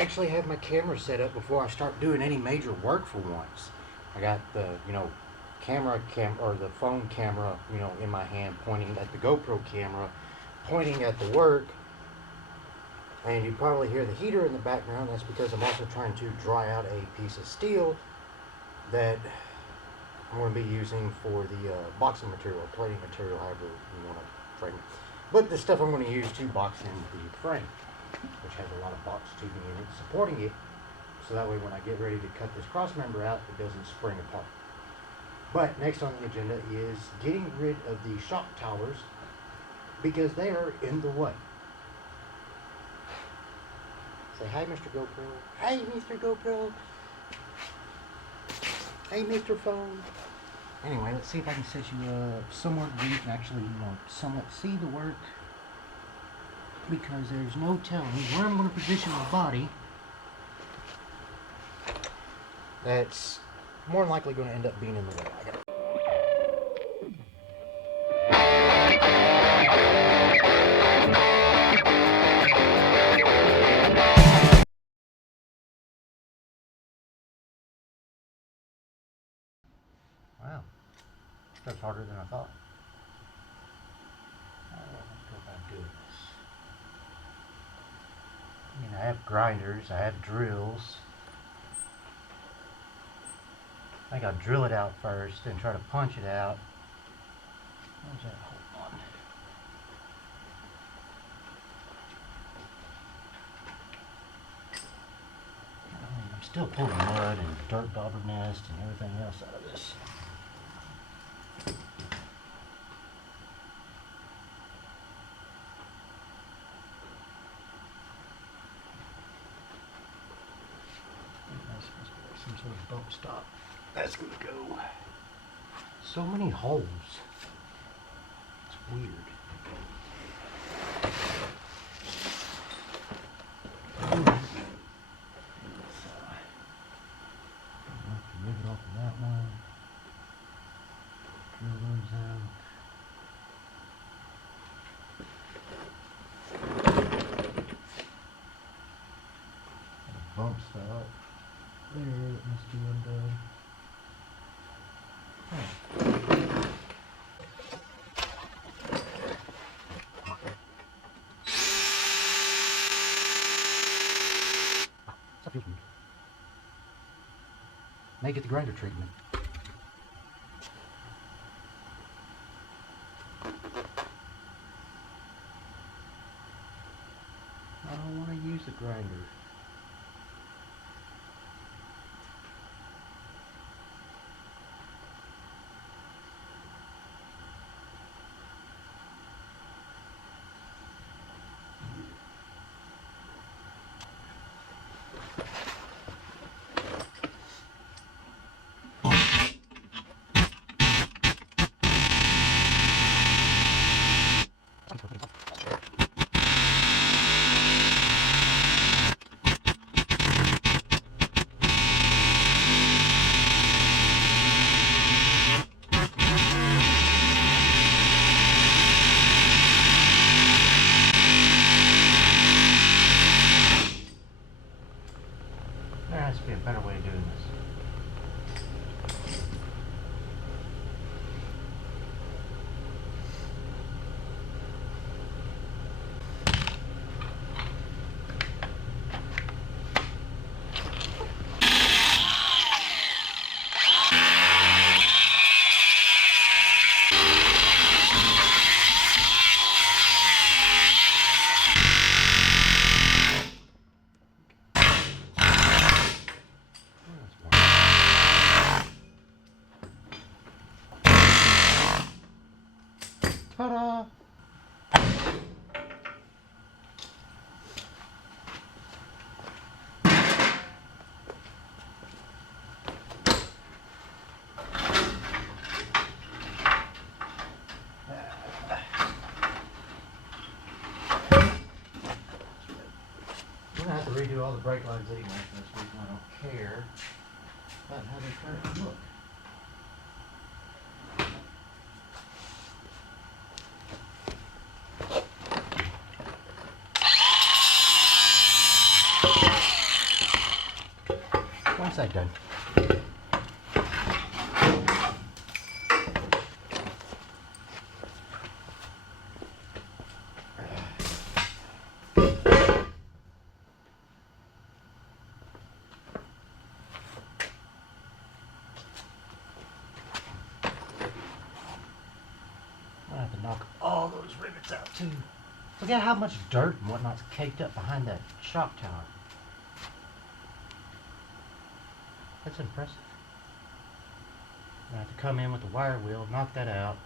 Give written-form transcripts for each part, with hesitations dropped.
actually have my camera set up before I start doing any major work for once. I got the, or the phone camera, in my hand, pointing at the GoPro camera, pointing at the work. And you probably hear the heater in the background. That's because I'm also trying to dry out a piece of steel that I'm going to be using for the boxing material, plating material, however you want to frame it. But the stuff I'm going to use to box in the frame, which has a lot of box tubing in it, supporting it, so that way when I get ready to cut this cross member out, it doesn't spring apart. But next on the agenda is getting rid of the shock towers because they are in the way. Say hi, Mr. GoPro. Hi, Mr. GoPro. Hey, Mr. Phone. Anyway, let's see if I can set you up somewhere where you can actually, somewhat see the work. Because there's no telling where I'm going to position my body. That's more than likely going to end up being in the way. Wow, that's harder than I thought. Let's go about doing this. I have grinders, I have drills. I think I'll drill it out first and try to punch it out. Where's that hole on? I'm still pulling mud and dirt dauber nest and everything else out of this. Some sort of bump stop. That's gonna go. So many holes. It's weird. Rip it off of that one. Drill those out. Bump stop. There, it must be undone. Stop using it. May get the grinder treatment. I don't want to use the grinder. There has to be a better way of doing this. Ta-da! I'm gonna have to redo all the brake lines anyway for this reason. I don't care about how they currently look. one side done. I have to knock all those rivets out too. Look at how much dirt and whatnot's caked up behind that shock tower. That's impressive. I have to come in with the wire wheel, knock that out.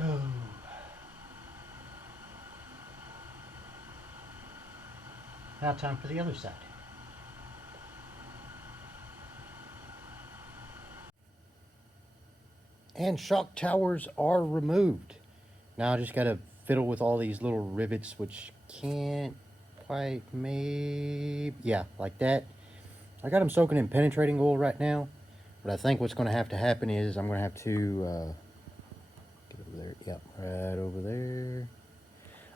Oh. Now time for the other side. And shock towers are removed. Now I just got to fiddle with all these little rivets, which can't quite, maybe, yeah, like that. I got them soaking in penetrating oil right now, but I think what's going to have to happen is I'm going to have to get over there. Yep, right over there.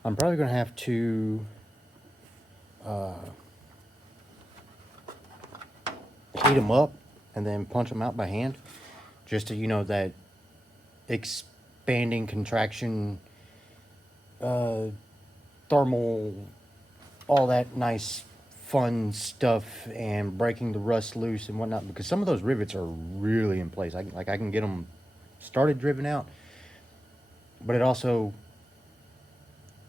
I'm probably going to have to heat them up and then punch them out by hand, just to, you know, that expanding contraction, thermal, all that nice fun stuff, and breaking the rust loose and whatnot, because some of those rivets are really in place. I can get them started driven out, but it also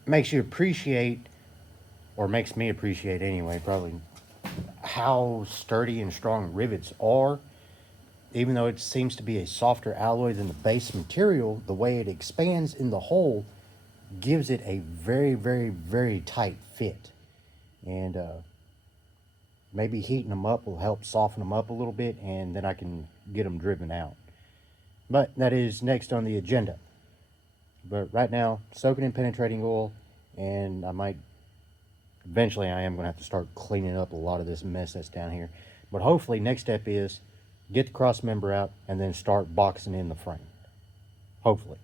makes you appreciate, or makes me appreciate anyway, probably, how sturdy and strong rivets are. Even though it seems to be a softer alloy than the base material, the way it expands in the hole gives it a very, very, very tight fit. And maybe heating them up will help soften them up a little bit, and then I can get them driven out. But that is next on the agenda. But right now, soaking in penetrating oil, and I might, eventually I am going to have to start cleaning up a lot of this mess that's down here. But hopefully next step is get the cross member out and then start boxing in the frame. Hopefully.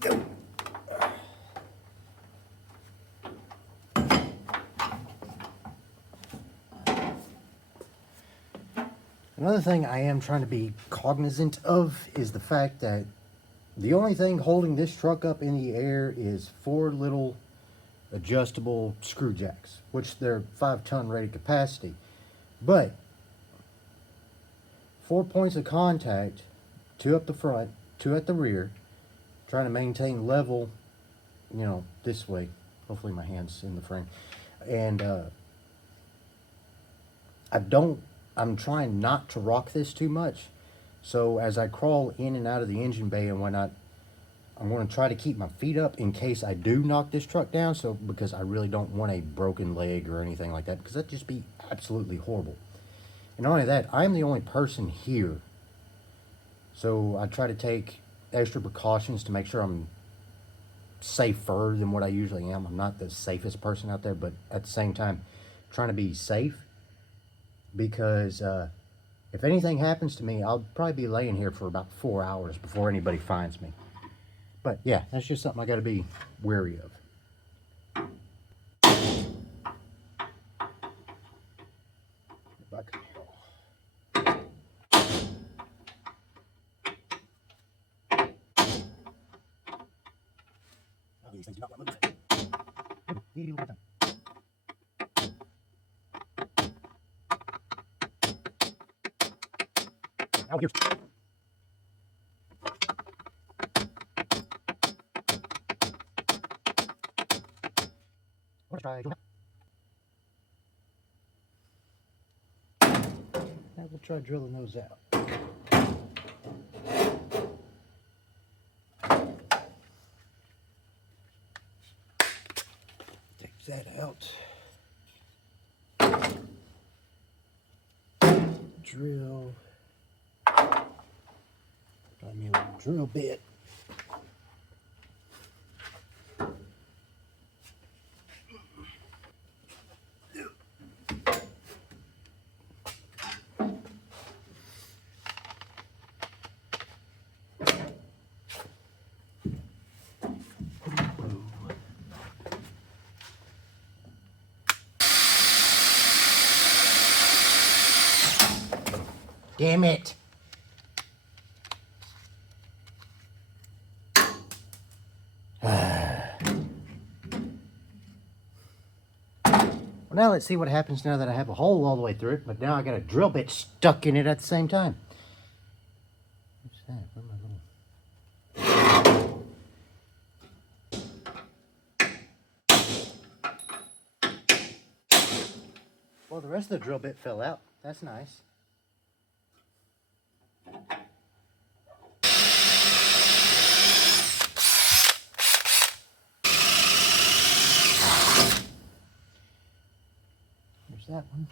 Go. Another thing I am trying to be cognizant of is the fact that the only thing holding this truck up in the air is 4 little adjustable screw jacks, which they're 5-ton rated capacity, but 4 points of contact, 2 up the front, 2 at the rear, trying to maintain level, you know, this way. Hopefully my hand's in the frame. And I'm trying not to rock this too much, so as I crawl in and out of the engine bay and whatnot, I'm going to try to keep my feet up in case I do knock this truck down, so because I really don't want a broken leg or anything like that, because that'd just be absolutely horrible. And not only that, I'm the only person here, so I try to take extra precautions to make sure I'm safer than what I usually am. I'm not the safest person out there, but at the same time, trying to be safe, because if anything happens to me, I'll probably be laying here for about 4 hours before anybody finds me. But yeah, that's just something I got to be wary of. These things do not want to move. Now here's. Let's try. Now we'll try drilling those out. Take that out. Drill. Got me a little drill bit. Damn it! Well, now let's see what happens now that I have a hole all the way through it, but now I got a drill bit stuck in it at the same time. What's that? Where am I going? Well, the rest of the drill bit fell out. That's nice. There's that one.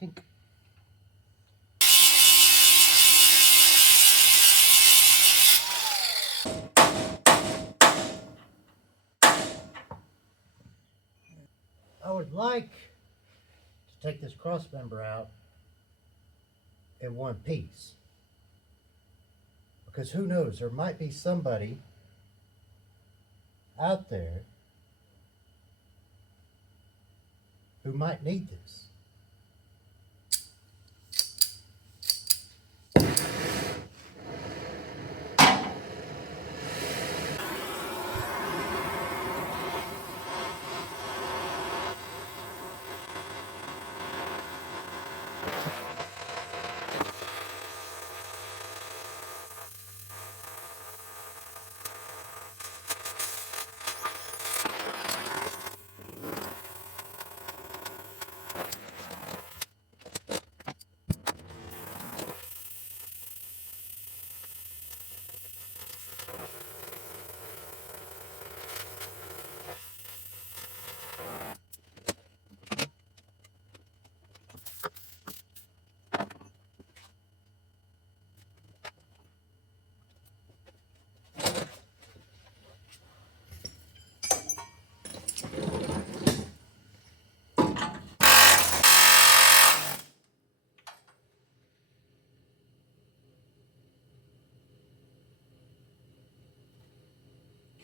Dink. I would like to take this cross member out in one piece, because who knows, there might be somebody out there who might need this.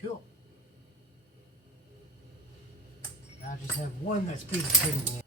Cool. Now I just have one that's being pinned in.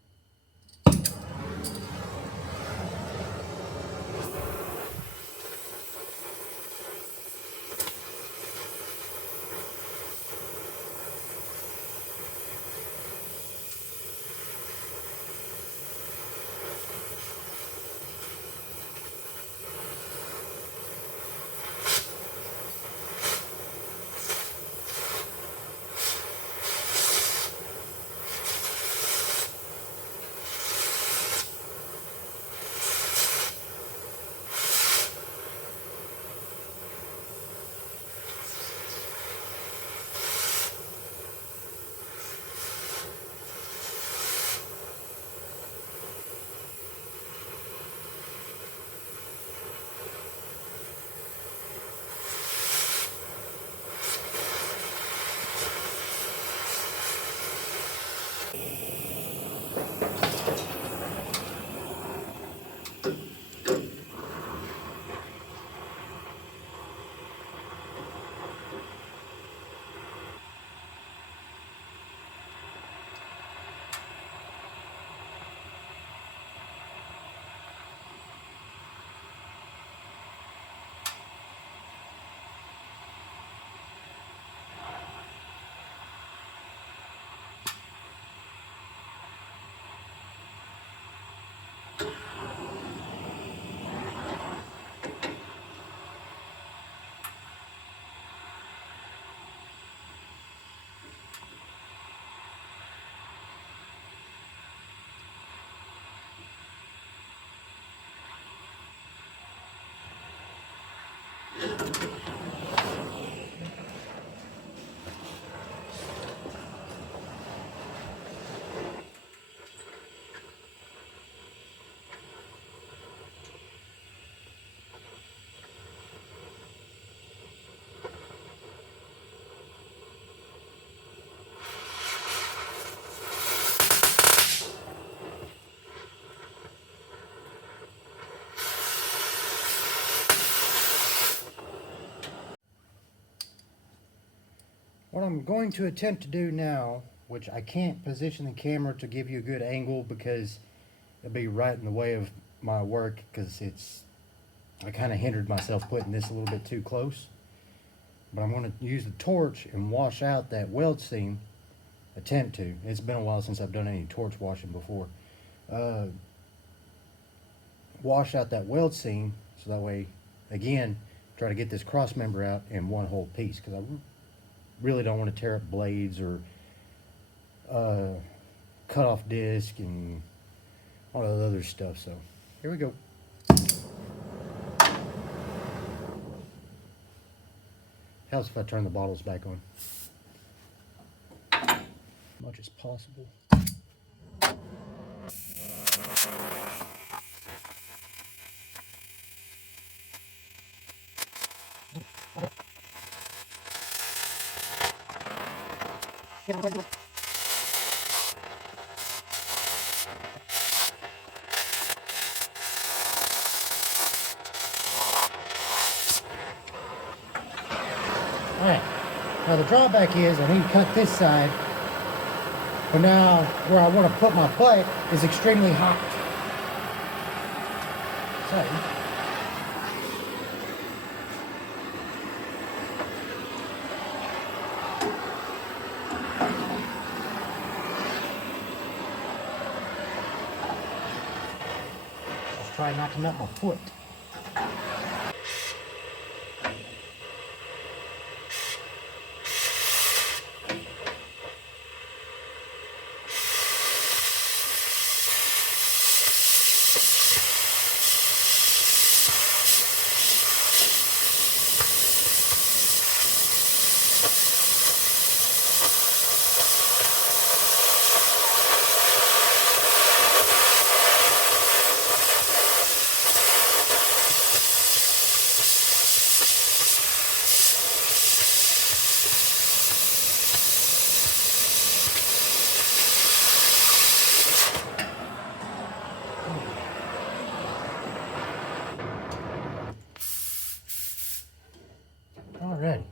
What I'm going to attempt to do now, which I can't position the camera to give you a good angle because it'll be right in the way of my work because I kind of hindered myself putting this a little bit too close. But I'm going to use the torch and wash out that weld seam. Attempt to. It's been a while since I've done any torch washing before. Wash out that weld seam so that way, again, try to get this cross member out in one whole piece, because I really don't want to tear up blades or cut off disc and all that other stuff. So here we go. Helps if I turn the bottles back on as much as possible. Alright, now the drawback is I need to cut this side, but now where I want to put my butt is extremely hot. So, let's try not to nut my foot. Alrighty,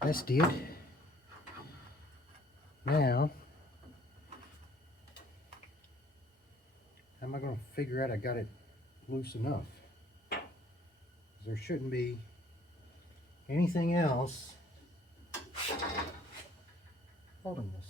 that's did. Now, how am I going to figure out I got it loose enough? There shouldn't be anything else holding this.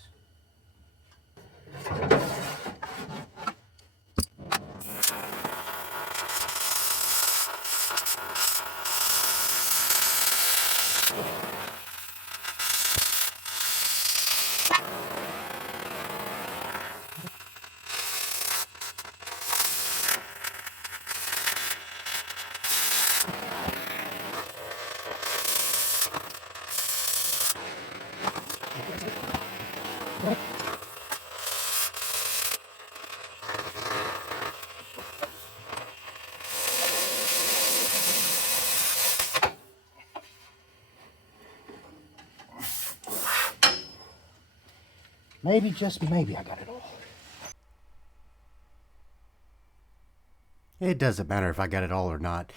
Maybe, just maybe, I got it all. It doesn't matter if I got it all or not.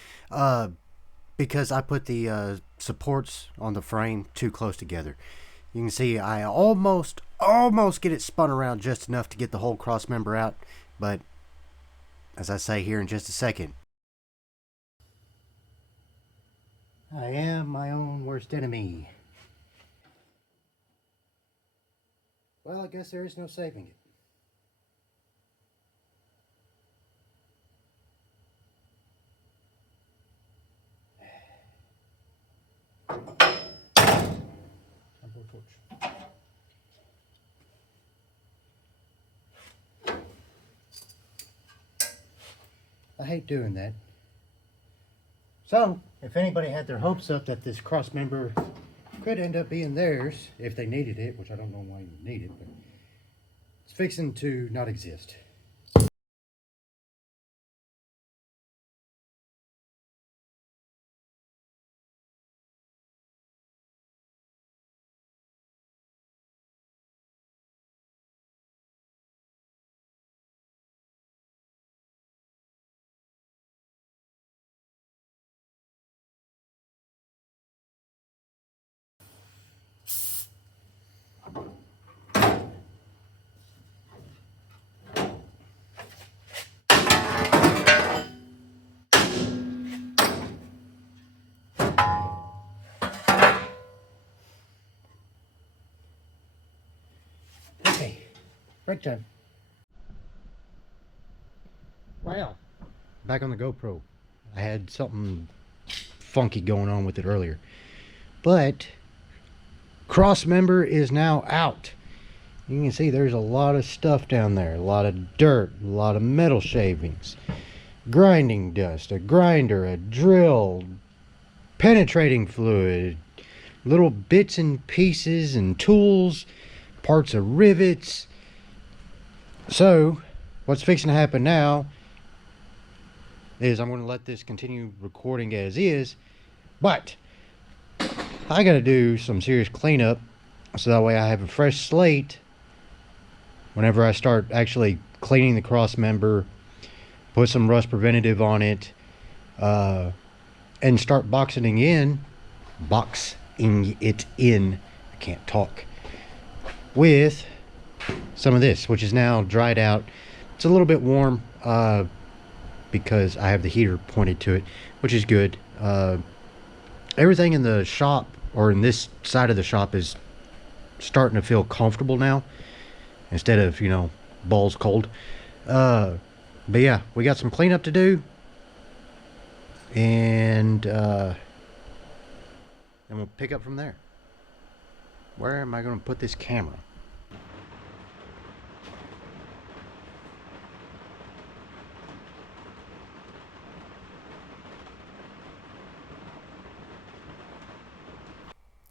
Because I put the supports on the frame too close together. You can see I almost get it spun around just enough to get the whole cross member out. But, as I say here in just a second, I am my own worst enemy. Well, I guess there is no saving it. I hate doing that. So, if anybody had their hopes up that this cross member could end up being theirs, if they needed it, which I don't know why you would need it, but it's fixing to not exist. Break time. Well, back on the GoPro. I had something funky going on with it earlier. But cross member is now out. You can see there's a lot of stuff down there. A lot of dirt, a lot of metal shavings, grinding dust, a grinder, a drill, penetrating fluid, little bits and pieces and tools, parts of rivets. So what's fixing to happen now is I'm going to let this continue recording as is, but I got to do some serious cleanup so that way I have a fresh slate whenever I start actually cleaning the cross member, put some rust preventative on it, and start boxing it in, I can't talk, with some of this, which is now dried out. It's a little bit warm because I have the heater pointed to it, which is good. Everything in the shop, or in this side of the shop, is starting to feel comfortable now instead of, you know, balls cold. But yeah, we got some cleanup to do, and we'll pick up from there. Where am I going to put this camera?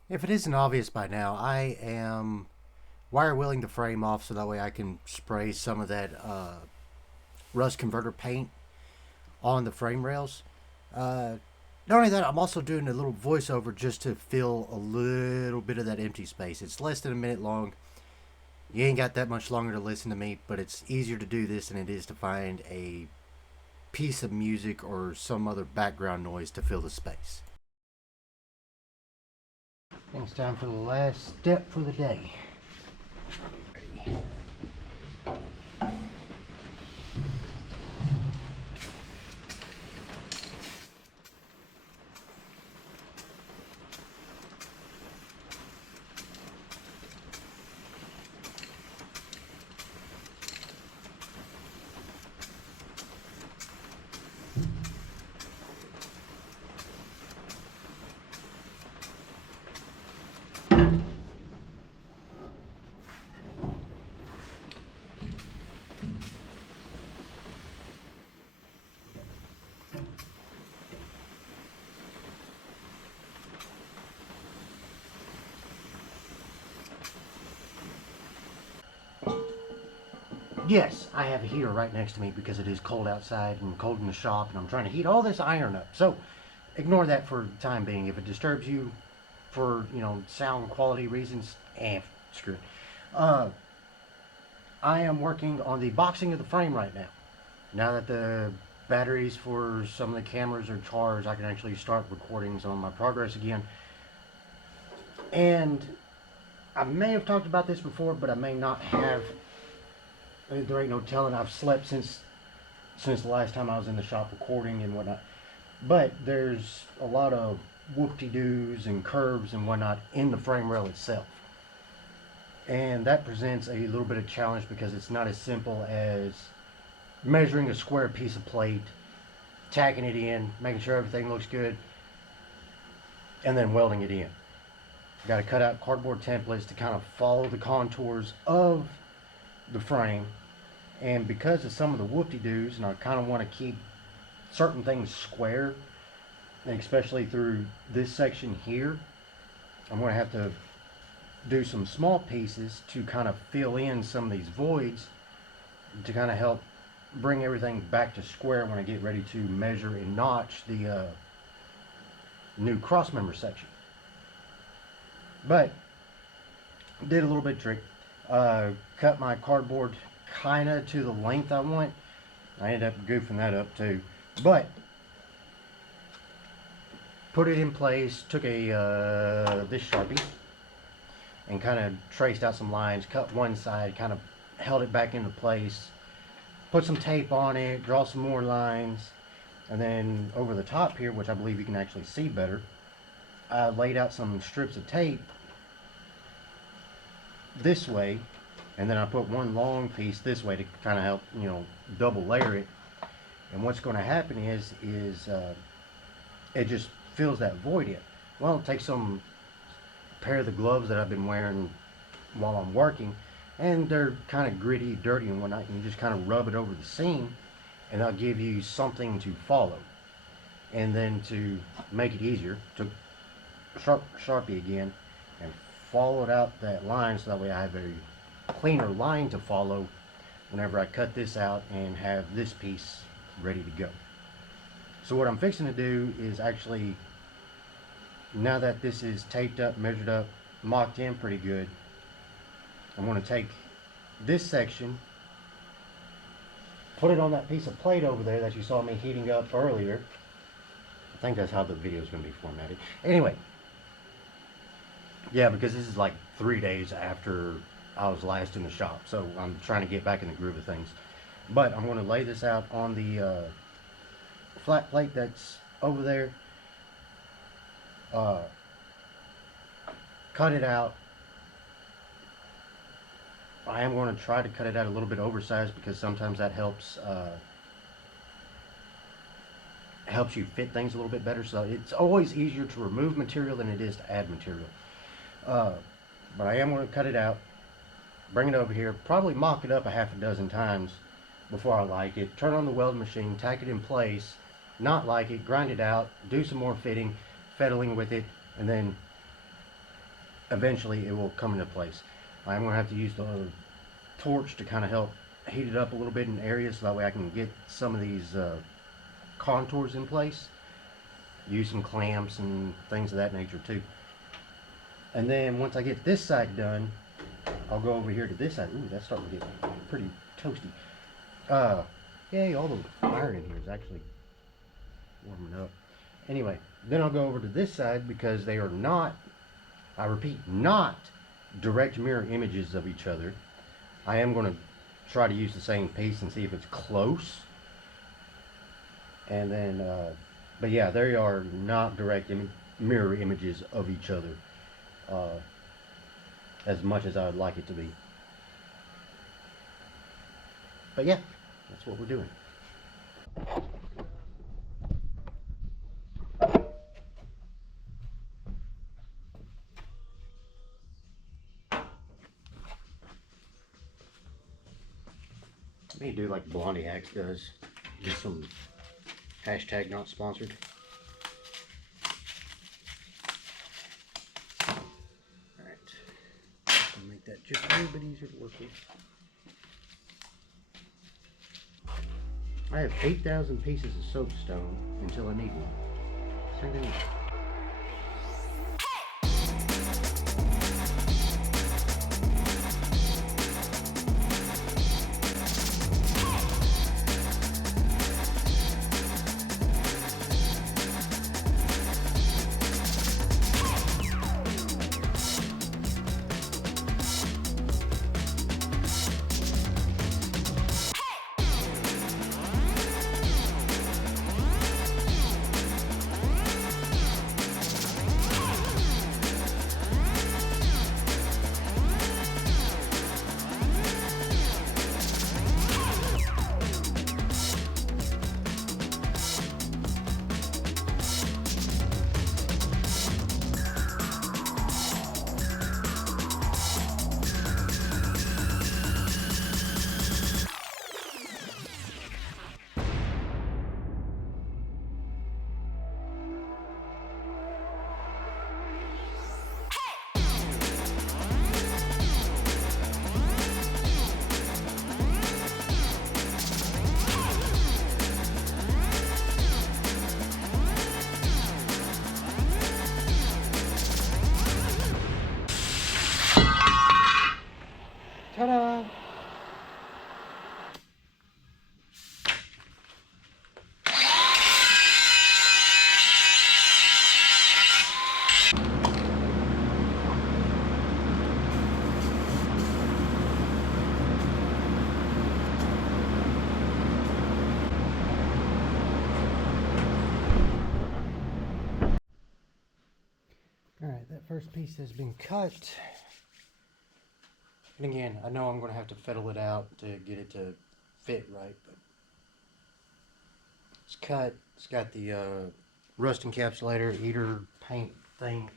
If it isn't obvious by now, I am wire wheeling the frame off so that way I can spray some of that rust converter paint on the frame rails. Not only that, I'm also doing a little voiceover just to fill a little bit of that empty space. It's less than a minute long. You ain't got that much longer to listen to me, but it's easier to do this than it is to find a piece of music or some other background noise to fill the space. I think it's time for the last step for the day. Yes, I have a heater right next to me because it is cold outside and cold in the shop, and I'm trying to heat all this iron up. So ignore that for the time being. If it disturbs you for, you know, sound quality reasons, screw it. I am working on the boxing of the frame right now. Now that the batteries for some of the cameras are charged, I can actually start recording some of my progress again. And I may have talked about this before, but I may not have. There ain't no telling. I've slept since the last time I was in the shop recording and whatnot. But there's a lot of whoop-de-doos and curves and whatnot in the frame rail itself. And that presents a little bit of challenge because it's not as simple as measuring a square piece of plate, tacking it in, making sure everything looks good, and then welding it in. Got to cut out cardboard templates to kind of follow the contours of the frame, and because of some of the whoop-de-doos, and I kind of want to keep certain things square, and especially through this section here, I'm going to have to do some small pieces to kind of fill in some of these voids to kind of help bring everything back to square when I get ready to measure and notch the new cross member section. But did a little bit of trick. Cut my cardboard kinda to the length I want. I ended up goofing that up too, but put it in place. Took a this Sharpie and kind of traced out some lines, cut one side, kind of held it back into place, put some tape on it, draw some more lines, and then over the top here, which I believe you can actually see better, I laid out some strips of tape this way and then I put one long piece this way to kind of help, you know, double layer it. And what's going to happen is it just fills that void in. Well, take some pair of the gloves that I've been wearing while I'm working, and they're kind of gritty, dirty and whatnot, and you just kind of rub it over the seam, and that'll give you something to follow. And then to make it easier, to Sharpie again and follow it out that line, so that way I have a cleaner line to follow whenever I cut this out and have this piece ready to go. So what I'm fixing to do is actually, now that this is taped up, measured up, mocked in pretty good, I'm going to take this section, put it on that piece of plate over there that you saw me heating up earlier. I think that's how the video is going to be formatted. Anyway, yeah, because this is like 3 days after I was last in the shop, so I'm trying to get back in the groove of things. But I'm going to lay this out on the flat plate that's over there, cut it out. I am going to try to cut it out a little bit oversized, because sometimes that helps you fit things a little bit better. So it's always easier to remove material than it is to add material. But I am going to cut it out, bring it over here, probably mock it up a half a dozen times before I like it, turn on the weld machine, tack it in place, not like it, grind it out, do some more fitting, fiddling with it, and then eventually it will come into place. I'm going to have to use the torch to kind of help heat it up a little bit in areas, so that way I can get some of these contours in place. Use some clamps and things of that nature too. And then once I get this side done, I'll go over here to this side. Ooh, that's starting to get pretty toasty. Yay, all the iron in here is actually warming up. Anyway, then I'll go over to this side, because they are not, I repeat, not direct mirror images of each other. I am going to try to use the same piece and see if it's close. And then, but yeah, they are not direct mirror images of each other, as much as I would like it to be. But yeah, that's what we're doing. May do like Blondie Hacks does, just some hashtag not sponsored. Alright, I'll make that just a little bit easier to work with. I have 8,000 pieces of soapstone until I need one. Same thing. Ta-da! Alright, that first piece has been cut. And again, I know I'm going to have to fiddle it out to get it to fit right, but it's cut. It's got the rust encapsulator, eater, paint thing.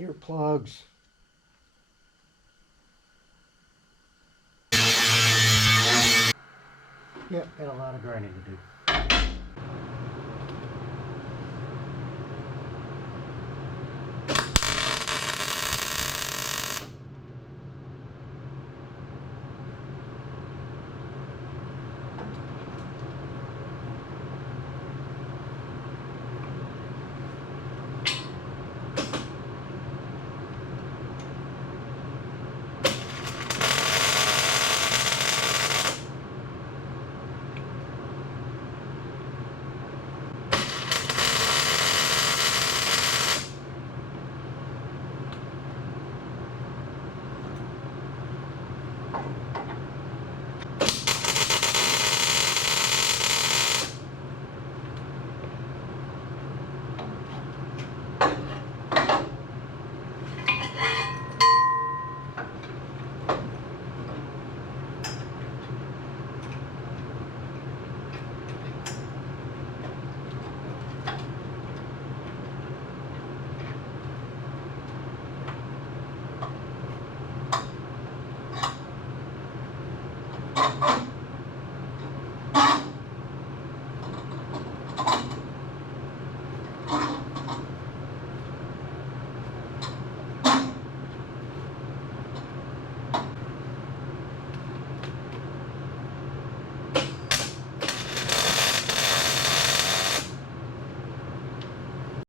Earplugs. Yep, got a lot of grinding to do.